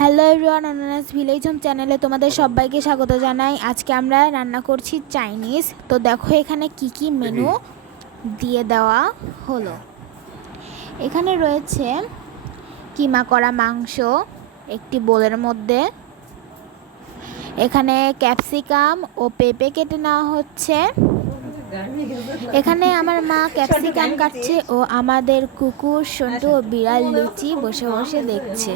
Hello everyone, অনানাস village home চ্যানেলে তোমাদের সবাইকে স্বাগত জানাই। আজকে আমরা রান্না করছি চাইনিজ। তো দেখো এখানে কি কি মেনু দিয়ে দেওয়া হলো। এখানে রয়েছে কিমা করা মাংস একটি বোলের মধ্যে। এখানে ক্যাপসিকাম ও পেঁপে কেটে নেওয়া হচ্ছে। এখানে আমার মা ক্যাপসিকাম কাটছে ও আমাদের কুকুর সন্টু ও বিড়াল লুচি বসে বসে দেখছে।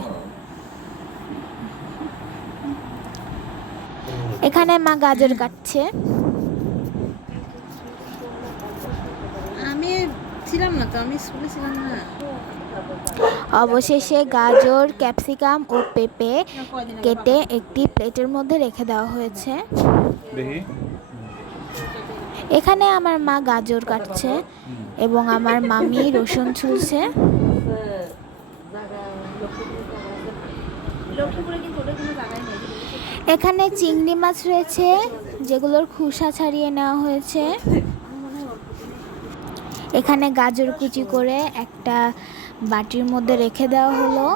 এখানে মা গাজর কাটছে। আমি ছিলাম না তো, আমি স্কুলে ছিলাম না। অবশেষে গাজর, ক্যাপসিকাম ও পেঁপে কেটে একটি প্লেটের মধ্যে রেখে দেওয়া হয়েছে। এখানে আমার মা গাজর কাটছে এবং আমার মামি রসুন ছুলছে। এখানে চিংড়ি মাছ রয়েছে যেগুলোর খোসা ছাড়িয়ে নেওয়া হয়েছে। এখানে গাজর কুচি করে একটা বাটির মধ্যে রেখে দেওয়া হলো।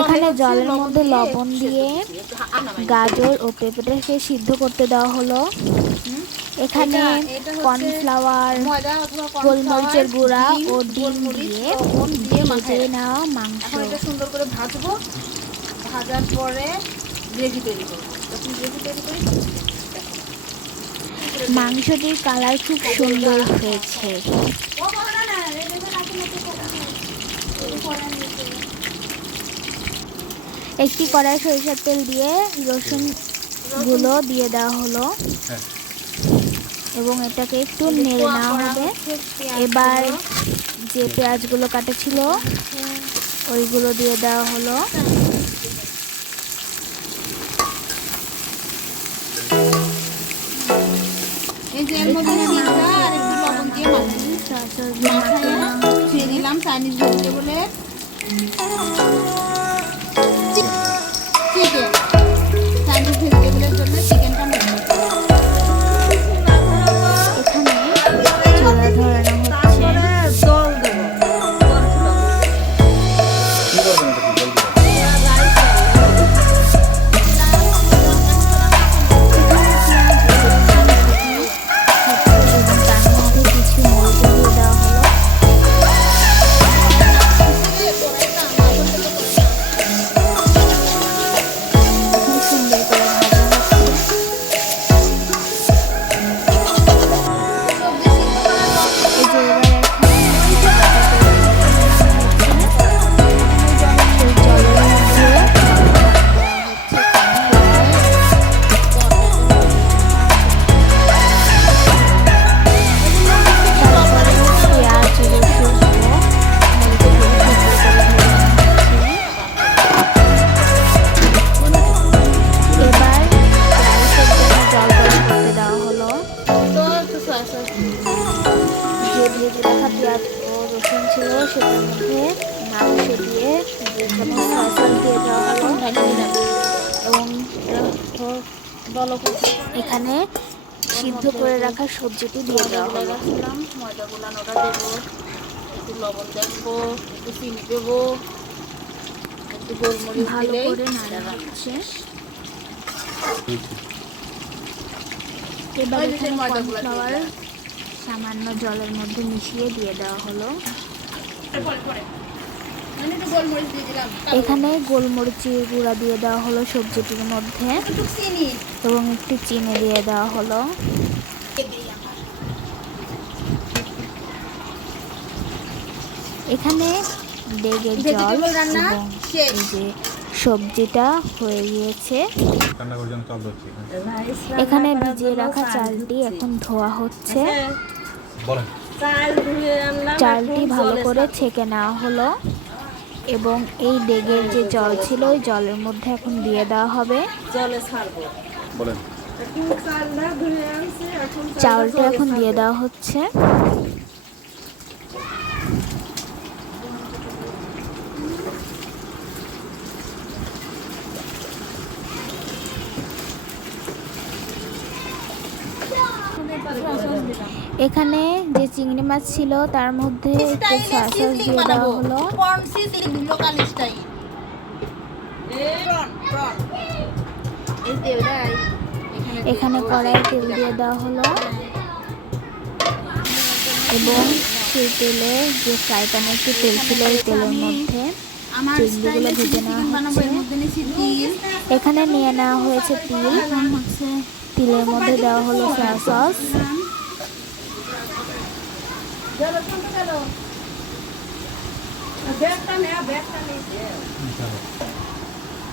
এখানে জলের মধ্যে লবণ দিয়ে গাজর ও পেঁপেটাকে সিদ্ধ করতে দেওয়া হলো। এখানে কর্নফ্লাওয়ার, গোলমরিচের গুঁড়া ও ডিম দিয়ে ভেজে নেওয়া মাংস সুন্দর করে ভাজবো। ভাজার পরে গ্রেভি তৈরি করবো। যখন গ্রেভি তৈরি করি মাংসটির কালার খুব সুন্দর হয়েছে। একটি কড়াই সরিষার তেল দিয়ে রসুন গুলো দিয়ে দেওয়া হলো এবং এটাকে একটু নেড়ে নেওয়া হবে। এবার যে পেঁয়াজগুলো কাটা ছিল ওইগুলো দিয়ে দেওয়া হলো। এই যে এর মধ্যে আর একটু লবণ দিয়ে মাখিয়ে দিলাম চাইনিজ ভেজিটেবলে চিকেন। চাইনিজ ভেজিটেবলের জন্য চিকেনটা এখানে চুলা ধরানো হচ্ছে। জল দেবো। ভেজে রাখা পেঁয়াজ ও রসুন ছিল সেটার মধ্যে মাংস দিয়ে সস দিয়ে দেওয়া হলো এবং এখানে সিদ্ধ করে রাখা সবজিটি দিয়ে দেওয়া হলো। ময়দা গুলানোটা দেবো, একটু লবণ দেবো, একটু চিনি দেবো, একটু গোলমরিচ ভালো করে নাড়া হচ্ছে। এবার এখানে কর্নফ্লাওয়ার সামান্য জলের মধ্যে মিশিয়ে দিয়ে দেওয়া হলো। এখানে গোলমরিচের গুঁড়া দিয়ে দেওয়া হলো সবজিটির মধ্যে এবং একটু চিনি দিয়ে দেওয়া হলো। এখানে ডেগের জল এবং এই যে সবজিটা হয়ে গিয়েছে। এখানে ভিজিয়ে রাখা চালটি এখন ধোয়া হচ্ছে। চালটি ভালো করে ছেঁকে নেওয়া হলো এবং এই ডেগের যে জল ছিল ওই জলের মধ্যে এখন দিয়ে দেওয়া হবে। চালটা এখন দিয়ে দেওয়া হচ্ছে। এখানে যে চিংড়ি মাছ ছিল তার মধ্যে একটু সয়া সস দিয়ে দেওয়া হলো। এখানে কড়াইয়ে তেল দিয়ে দেওয়া হলো এবং সেই তেলে যে ফ্রাই প্যানে একটু তেল ছিল ওই তেলের মধ্যে চিংড়িগুলো ভেজে নেওয়া হচ্ছে। এখানে নিয়ে নেওয়া হয়েছে তিল, তিলের মধ্যে দেওয়া হলো সয়া সস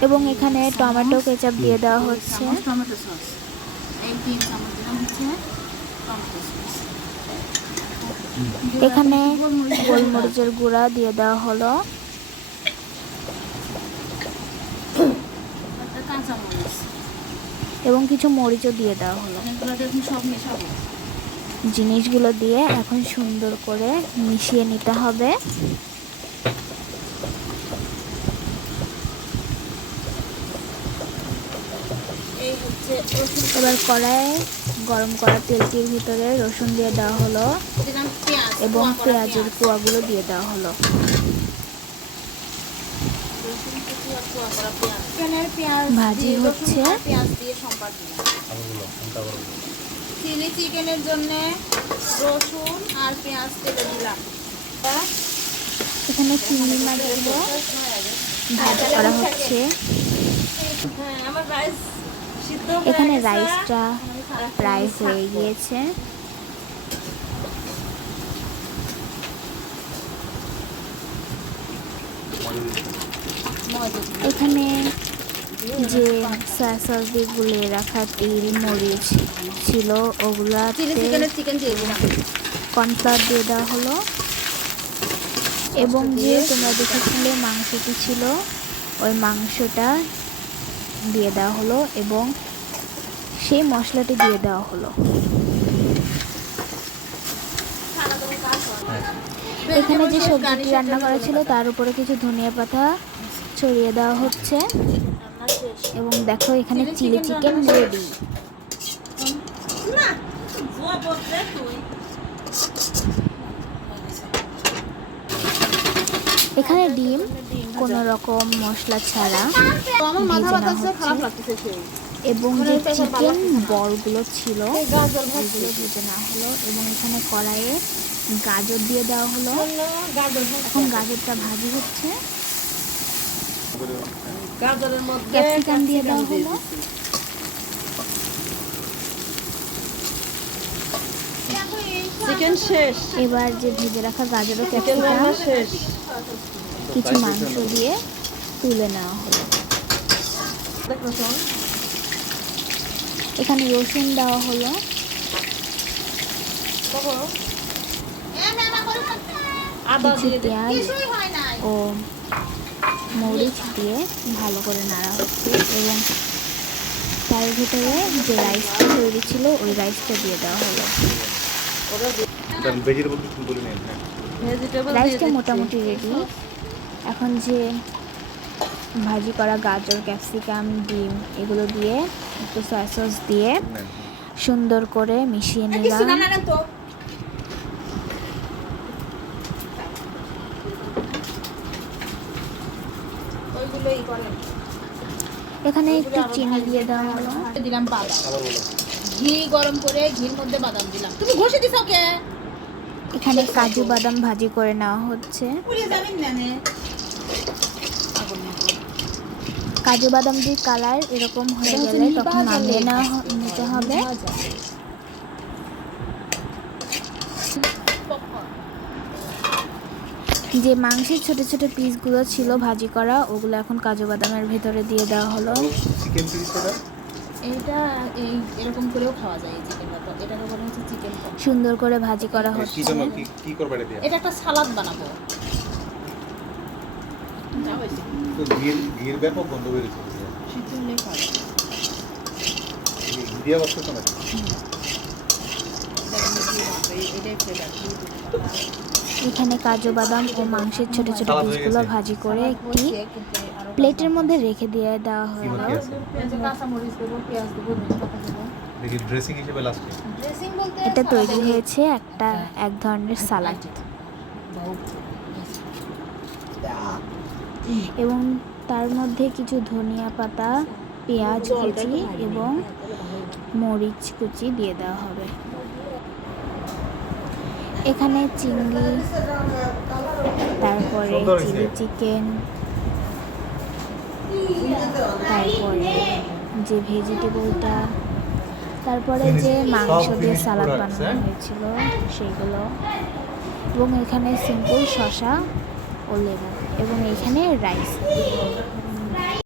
এবং এখানে টমেটো কেচাপ দিয়ে দেওয়া হচ্ছে। টমেটো সস এই 3 চামচ দিলাম হচ্ছে টমেটো সস। এখানে গোলমরিচের গুঁড়া দিয়ে দেওয়া হলো একটা কাঁচা মরিচ, এবং কিছু মরিচও দিয়ে দেওয়া হলো। এগুলো দেখুন সব মেশাবো। জিনিসগুলো দিয়ে এখন সুন্দর করে মিশিয়ে নিতে হবে। এই হচ্ছে রসুন, এবার কড়াইয়ে গরম করা তেলটির ভিতরে রসুন দিয়ে দেওয়া হলো দিলাম পেঁয়াজ এবং পেঁয়াজের কুয়াগুলো দিয়ে দেওয়া হলো। রসুন কুচি আর কুয়া করা পেঁয়াজ, এখানে পেঁয়াজ ভাজি দিয়ে, হচ্ছে। রসুন আর পেঁয়াজ দিয়ে সম্বাদ দিলাম। চিলি চিকেনের জন্য রসুন আর পেঁয়াজ তেলে দিলাম। এখানে চিংড়ি মাছগুলো ভাজা করা হচ্ছে। হ্যাঁ, আমার রাইস সিদ্ধ হয়ে এখানে গেছে। রাইসটা প্রায় হয়ে গিয়েছে। এখানে যে সয়া সস দিয়ে গুলিয়ে রাখা তিল মরিচ ছিল ওগুলাতে চিলি চিকেনের চিকেন দিয়ে দিলাম। কর্নফ্লাওয়ার দিয়ে দেওয়া হলো এবং যে তোমরা দেখেছিলে মাংসটি ছিল ওই মাংসটা দিয়ে দেওয়া হলো এবং সেই মশলাটি দিয়ে দেওয়া হলো। এখানে যে সবজিটি রান্না করা ছিল তার উপরে কিছু ধনিয়া পাতা ছড়িয়ে দেওয়া হচ্ছে এবং দেখো এখানে চিলি চিকেন রেডি। এখানে ডিম কোনো রকম মশলা ছাড়া ভেজে নেওয়া হচ্ছে এবং যে চিকেন বলগুলো ছিল ওইগুলো ভেজে নেওয়া হলো এবং এখানে কড়াইয়ে গাজর দিয়ে দেওয়া হলো। এখন গাজরটা ভাজি হচ্ছে, গাজরের মধ্যে ক্যাপসিকাম দিয়ে দেওয়া হলো চিকেন শেষ, এবার যে ভেজে রাখা গাজর ও চিকেন ক্যাপসিকাম রান্না শেষ। কিছু মাংস দিয়ে তুলে নেওয়া হলো। দেখো শোন, এখানে রসুন দেওয়া হলো আদা কিছু দিয়ে দিই। পেঁয়াজ ও মরিচ দিয়ে ভালো করে নাড়া হচ্ছে এবং তার ভিতরে যে রাইসটা তৈরি ছিল ওই রাইসটা দিয়ে দেওয়া হলো। ভেজিটেবল রাইসটা মোটামুটি রেডি। এখন যে ভাজি করা গাজর ক্যাপসিকাম ডিম এগুলো দিয়ে একটু সয়া সস দিয়ে সুন্দর করে মিশিয়ে নিলাম। ওইগুলোই করেন। এখানে একটু চিনি দিয়ে দেওয়া হলো দিলাম বাদাম, ঘি গরম করে ঘির মধ্যে বাদাম দিলাম। তুমি ঘষে দিছো কে? এখানে কাজু বাদাম ভাজি করে নেওয়া হচ্ছে। পুড়িয়ে যাবেন না নে। কাজু বাদামটির কালার এরকম হয়ে গেলে তখন নামিয়ে নিতে হবে। যে মাংসের ছোট ছোট পিসগুলো ছিল ভাজি করা ওগুলো এখন কাজু বাদামের ভেতরে দিয়ে দেওয়া হলো। চিকেন পিসটা এটা এই এরকম করেও খাওয়া যায় চিকেন পপ। এটাকে বলা হচ্ছে চিকেন পপ। সুন্দর করে ভাজি করা কি হচ্ছে। জন্য কি করবে এটা দিয়ে? এটা একটা সালাদ বানাবো। তো ঘির ব্যাপক গন্ধ বেরিয়েছে। সিদ্ধ হলে খাওয়া যায়। ঘি দিয়ে বসতে তো না। এটাই ফ্লেভার। এখানে কাজু বাদাম ও মাংসের ছোট ছোট পিসগুলো ভাজি করে একটি প্লেটের মধ্যে রেখে দিয়ে দেওয়া হলো। কাঁচা মরিচ দেবো, পেঁয়াজ দেবো, ধনে পাতা দেবো। দেখি ড্রেসিং হিসেবে লাস্টে ড্রেসিং বলতে এটা সালাদে তৈরি দিয়ে- হয়েছে এক ধরনের সালাদ এবং তার মধ্যে কিছু ধনিয়া পাতা, পেঁয়াজ কুচি এবং মরিচ কুচি দিয়ে দেওয়া হবে। এখানে চিংড়ি, তারপরে সুন্দর হয়েছে। চিলি চিকেন, তারপরে যে ভেজিটেবলটা, তারপরে যে মাংস দিয়ে সালাদ বানানো হয়েছিল সেগুলো, এবং এখানে সিম্পল শসা ও লেবু, এবং এখানে রাইস।